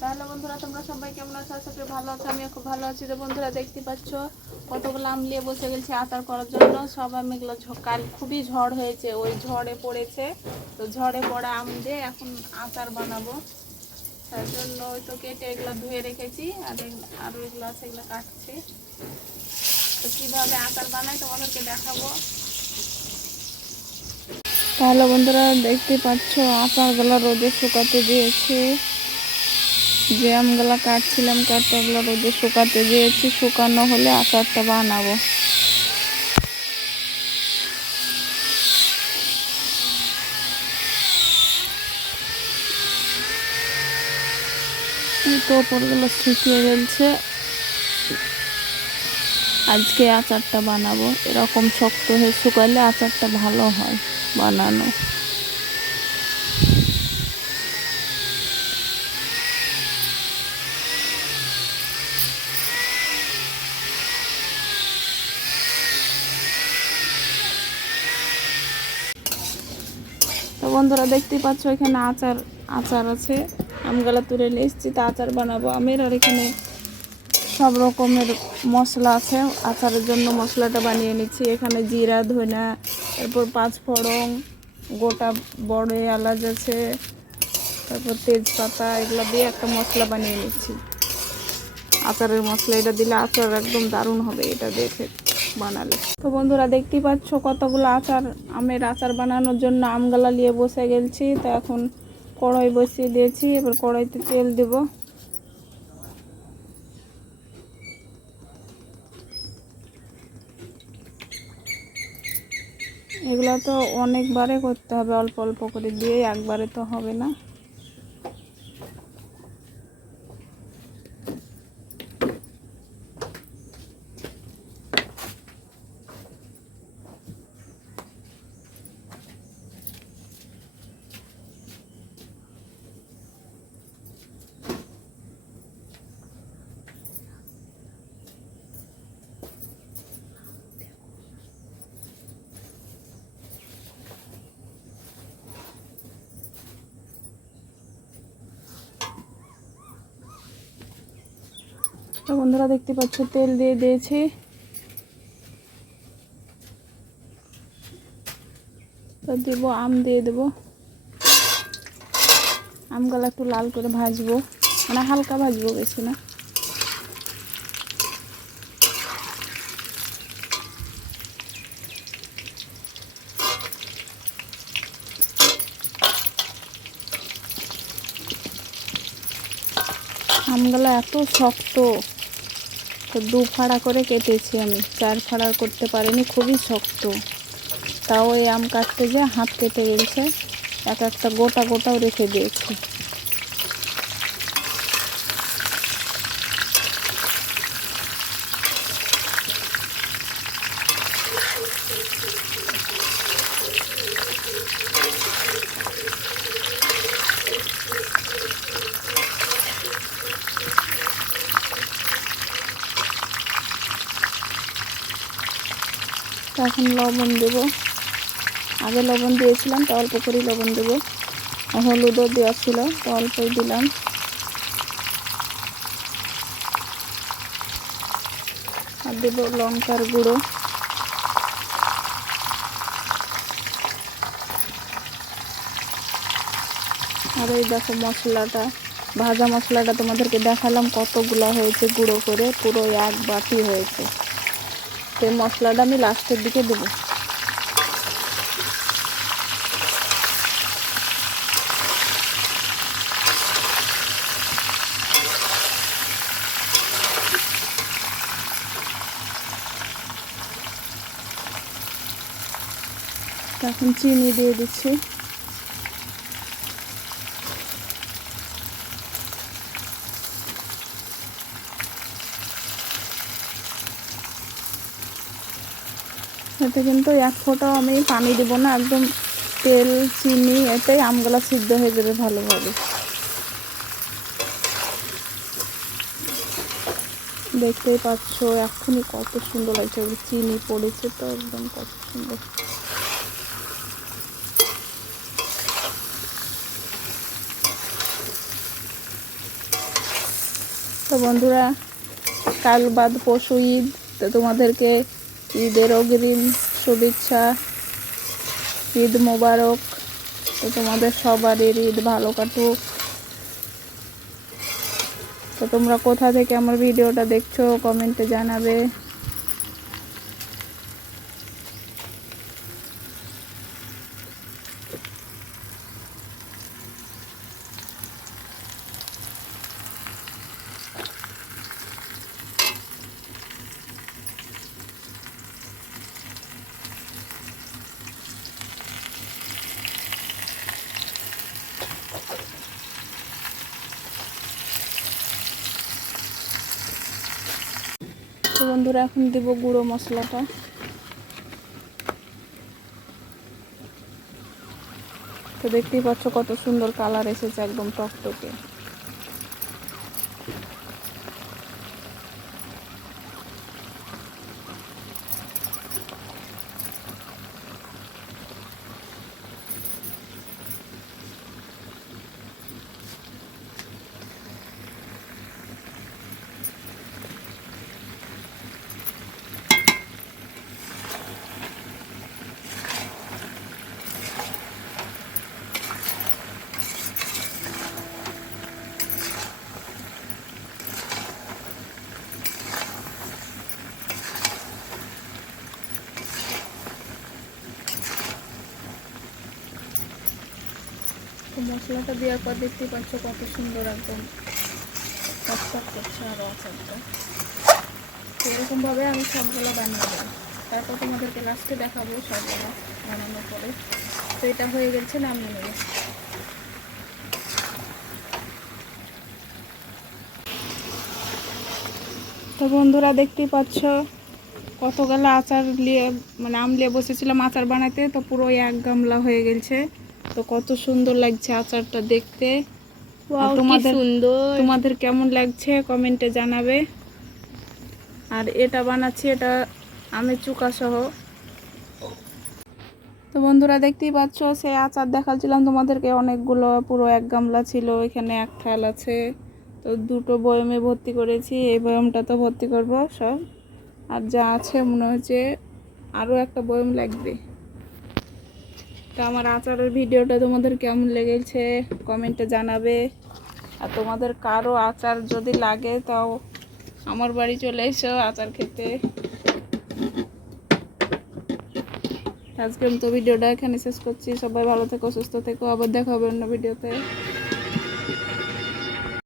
তাহলে বন্ধুরা তোমরা সবাই কেমন আছো? আশা করি ভালো আছো। আমিও খুব ভালো আছি। তো বন্ধুরা দেখতে পাচ্ছ কতগুলো আম নিয়ে বসে গেছি আচার করার জন্য। সব আমগুলো কাল খুবই ঝড় হয়েছে, ওই ঝড়ে পড়েছে। তো ঝড়ে পড়া আম দিয়ে এখন আচার বানাবো। তার জন্য ওই তো কেটে এগুলো ধুয়ে রেখেছি, আর এগুলো আছে, এগুলো কাটছি। তো কীভাবে আচার বানাই তোমাদেরকে দেখাবো। তাহলে বন্ধুরা দেখতে পাচ্ছ আচারগুলো রোদে শুকাতে দিয়েছি। যে আমগুলো কাটছিলাম কাটাগুলো রোদে শুকাতে দিয়েছি, শুকানো হলে আচারটা বানাবো। তো ওপরগুলো শুকিয়ে গেছে। আজকে আচারটা বানাবো। এরকম শক্ত হয়ে শুকালে আচারটা ভালো হয় বানানো। তো বন্ধুরা দেখতেই পাচ্ছ এখানে আচার আছে। আমগুলো তুলে নিয়ে এসেছি, তা আচার বানাবো আমের। আর এখানে সব রকমের মশলা আছে, আচারের জন্য মশলাটা বানিয়ে নিচ্ছি। এখানে জিরা, ধনা, তারপর পাঁচফোড়ন, গোটা বড় এলাচ আছে, তারপর তেজপাতা, এগুলো দিয়ে একটা মশলা বানিয়ে নিচ্ছি। আচারের মশলা, এটা দিলে আচার একদম দারুণ হবে এটা দেখে বানালে। তো বন্ধুরা দেখতেই পাচ্ছ কতগুলো আমের আচার বানানোর জন্য আমগুলা নিয়ে বসে গেছি। তো এখন কড়াই বসিয়ে দিয়েছি, এবার কড়াইতে তেল দেব। এগুলো তো অনেকবারে করতে হবে, অল্প অল্প করে দিয়ে, একবারে তো হবে না। তো বন্ধুরা দেখতে পাচ্ছ তেল দিয়ে দিয়েছি। তো দেব আম, দিয়ে দেবো। আমগুলো একটু লাল করে ভাজবো, মানে হালকা ভাজবো, বেশি না। আমগুলো এত শক্ত, তো 2 ফাড়া করে কেটেছি আমি, 4 ফাড়া করতে পারিনি, খুবই শক্ত। তাও এই আম কাটতে যে হাত কেটে গেছে, একটা গোটা গোটাও রেখে দিয়েছি। এখন লবণ দেব। আগে লবণ দিয়েছিলাম, তো অল্প করেই লবণ দেবো। হলুদও দেওয়া ছিল, তো অল্পই দিলাম। আর দেবো লঙ্কার গুঁড়ো। আর এই দেখো মশলাটা, ভাজা মশলাটা তোমাদেরকে দেখালাম কতগুলো হয়েছে গুঁড়ো করে, পুরো 1 বাটি হয়েছে। তো এই মশলাটা আমি লাস্টের দিকে দেবো। এখন চিনি দিয়ে দিচ্ছি। এতে কিন্তু 1 ফোঁটাও আমি পানি দেবো না, একদম তেল, চিনি, এতেই আমগুলা সিদ্ধ হয়ে যাবে ভালোভাবে। দেখতেই পাচ্ছ এখনই কত সুন্দর লাগছে, চিনি পড়েছে তো একদম কত সুন্দর। তো বন্ধুরা, কাল বাদ পরশু ঈদ, তো তোমাদেরকে ঈদের অগ্রিম শুভেচ্ছা, ঈদ মোবারক। তো তোমাদের সবারই ঈদ ভালো কাটুক। তো তোমরা কোথা থেকে আমার ভিডিওটা দেখছো কমেন্টে জানাবে। তো বন্ধুরা, এখন দেব গুঁড়ো মশলাটা। তো দেখতেই পাচ্ছ কত সুন্দর কালার এসেছে, একদম টকটকে। তো মশলাটা দেওয়ার পর দেখতে পাচ্ছ কত সুন্দর একদম টকটক করছে আরও আচারটা। তো এরকমভাবে আমি সবগুলো বানিয়ে দেবো, তারপর তোমাদেরকে লাস্টে দেখাবো সবগুলো বানানোর পরে। তো এটা হয়ে গেছে, নামিয়ে নেবে। তো বন্ধুরা, দেখতেই পাচ্ছ কতগুলো আচার নিয়ে মানে আম নিয়ে বসেছিলাম আচার বানাতে, তো পুরো এক গামলা হয়ে গেছে। তো কত সুন্দর লাগছে আচারটা দেখতে। তোমাদের কেমন লাগছে কমেন্টে জানাবে। আর এটা বানাচ্ছি, এটা আমের চুকা সহ। তো বন্ধুরা, দেখতেই পাচ্ছ সেই আচার দেখাচ্ছিলাম তোমাদেরকে, অনেকগুলো, পুরো এক গামলা ছিল। এখানে এক থাল আছে, তো দুটো বয়মে ভর্তি করেছি। এই বয়মটা তো ভর্তি করব সব, আর যা আছে মনে হচ্ছে আরও একটা বয়ম লাগবে। তো আমার আচারের ভিডিওটা তোমাদের কেমন লেগেছে কমেন্টে জানাবে। আর তোমাদের কারো আচার যদি লাগে তাও আমার বাড়ি চলে এসো আচার খেতে। আজকে তো ভিডিওটা এখানে শেষ করছি। সবাই ভালো থেকো, সুস্থ থেকো, আবার দেখা হবে অন্য ভিডিওতে।